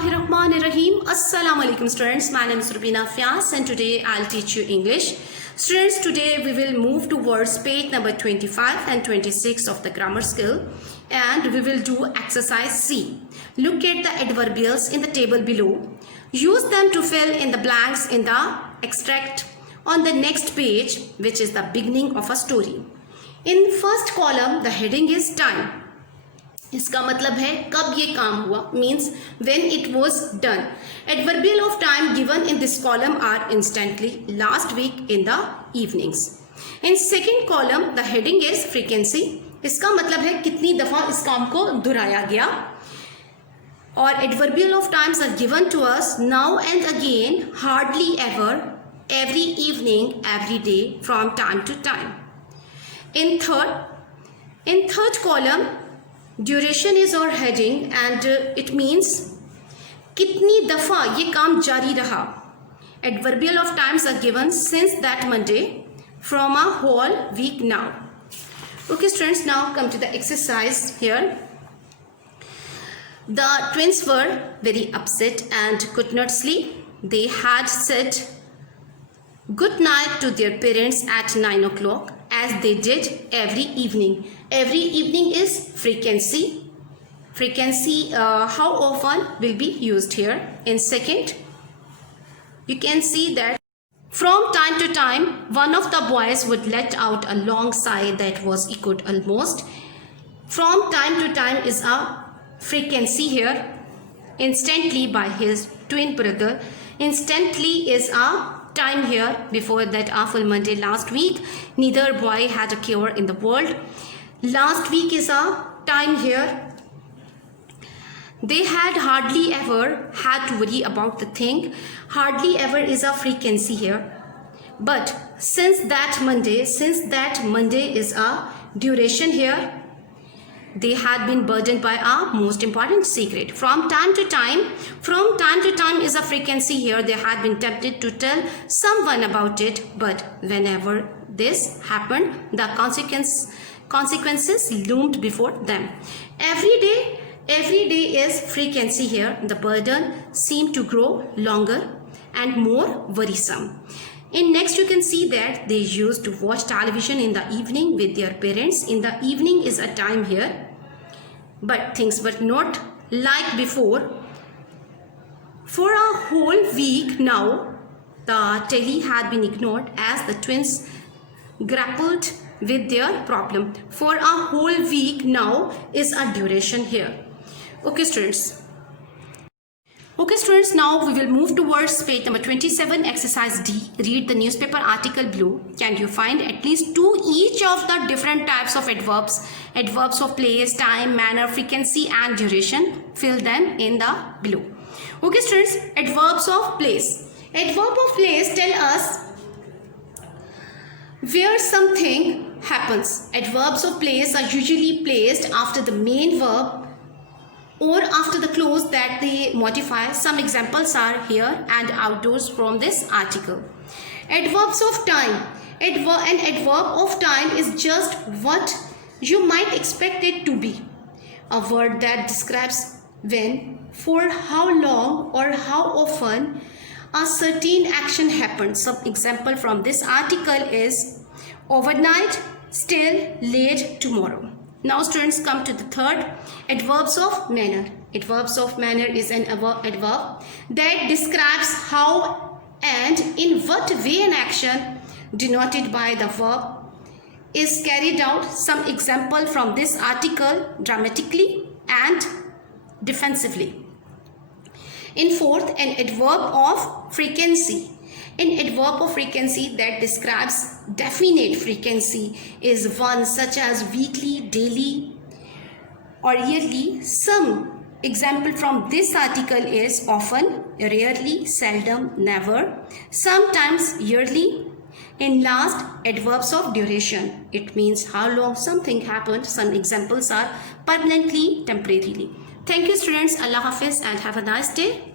Bismillahirrahmanirrahim. Assalamu alaikum students. My name is Rubina Fias and today I'll teach you English. Students, today we will move towards page number 25 and 26 of the grammar skill and we will do exercise C. Look at the adverbials in the table below. Use them to fill in the blanks in the extract on the next page, which is the beginning of a story. In first column, the heading is time. इसका मतलब है कब ये काम हुआ, means when it was done. Adverbial of time given in this column are instantly, last week, in the evenings. In second column the heading is frequency. इसका मतलब है कितनी दफ़ा इस काम को दोहराया गया. और adverbial of times are given to us now and again, hardly ever, every evening, every day, from time to time. In third column, duration is our heading and it means कितनी दफ़ा ये काम जारी रहा. Adverbial of times are given since that Monday, from a whole week now. Okay students, now come to the exercise here. The twins were very upset and could not sleep. They had said good night to their parents at 9 o'clock as they did every evening. Every evening is frequency. How often will be used here. In second, you can see that from time to time one of the boys would let out a long sigh that was echoed almost. From time to time is a frequency here. Instantly by his twin brother. Instantly is a time here. Before that, a full Monday last week. Neither boy had a cure in the world. Last week is a time here. They had hardly ever had to worry about the thing. Hardly ever is a frequency here. But since that Monday is a duration here. They had been burdened by a most important secret. From time to time is a frequency here. They had been tempted to tell someone about it, but whenever this happened, the consequences loomed before them. Every day is frequency here. The burden seemed to grow longer and more worrisome. In next, you can see that they used to watch television in the evening with their parents. In the evening is a time here, but things were not like before. For a whole week now, the telly had been ignored as the twins grappled with their problem. For a whole week now is a duration here. Okay students, now we will move towards page number 27, exercise D. Read the newspaper article below. Can you find at least two each of the different types of adverbs? Adverbs of place, time, manner, frequency and duration. Fill them in the below. Okay students, adverbs of place. Adverb of place tell us where something happens. Adverbs of place are usually placed after the main verb or after the clause that they modify. Some examples are here and outdoors from this article. Adverbs of time. An adverb of time is just what you might expect it to be. A word that describes when, for how long or how often a certain action happens. Some example from this article is overnight, still, late, tomorrow. Now students, come to the third, adverbs of manner. Adverbs of manner is an adverb that describes how and in what way an action denoted by the verb is carried out. Some example from this article: dramatically and defensively. In fourth, an adverb of frequency. An adverb of frequency that describes definite frequency is one such as weekly, daily or yearly. Some example from this article is often, rarely, seldom, never, sometimes, yearly. In last, adverbs of duration. It means how long something happened. Some examples are permanently, temporarily. Thank you students. Allah Hafiz and have a nice day.